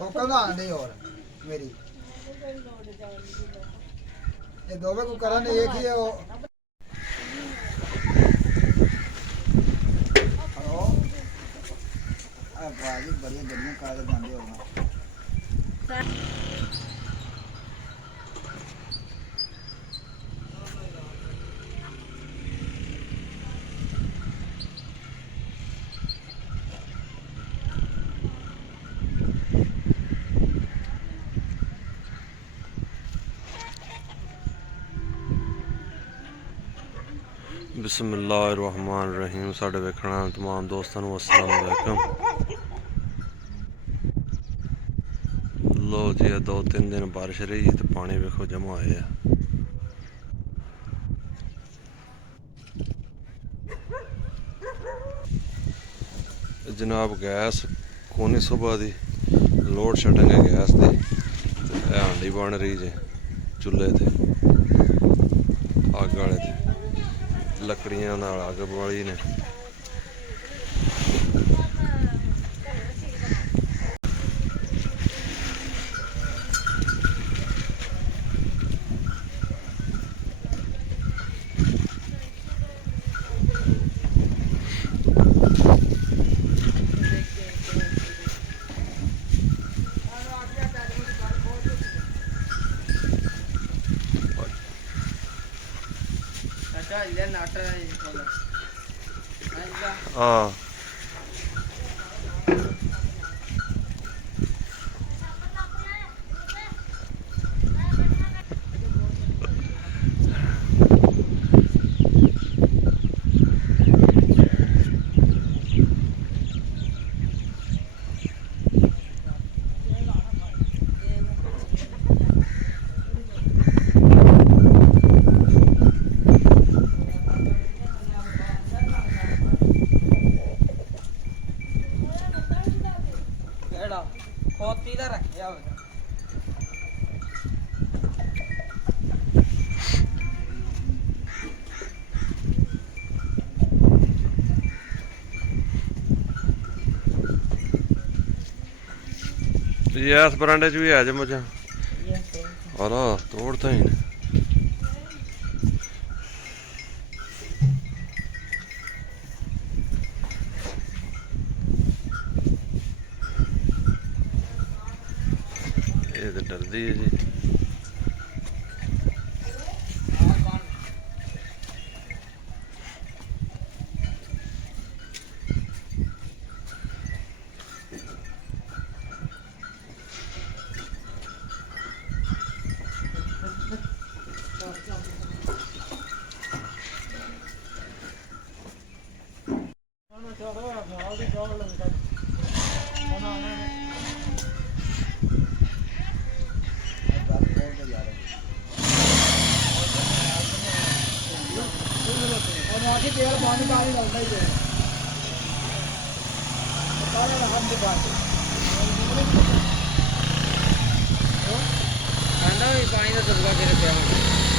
ठोकर नहीं और मेरी ये दोवे को करा नहीं एक ही है वो हेलो बाजी बढ़िया गन्ने काले बांधे हो बिस्मिल्लाहिर्रहमानिर्रहीम। साढ़े वेखण वाले तमाम दोस्तों को अस्सलाम वालेकुम। लो जी 2-3 दिन बारिश रही तो पानी वेखो जमा होया। जनाब गैस कोनी सुबह दी लोड शेडिंग है गैस की हांडी बन रही जे चूल्हे ते अग वाले ते लकड़ियां नाल अग बाली ने हाँ खोती दा रखिया ये इस बरांडे च भी है जे मजा अला तोड़ता ही नहीं। ये तो डरदी है जी। तेल पानी पानी डालता ही है पानी का सदका तेरे पे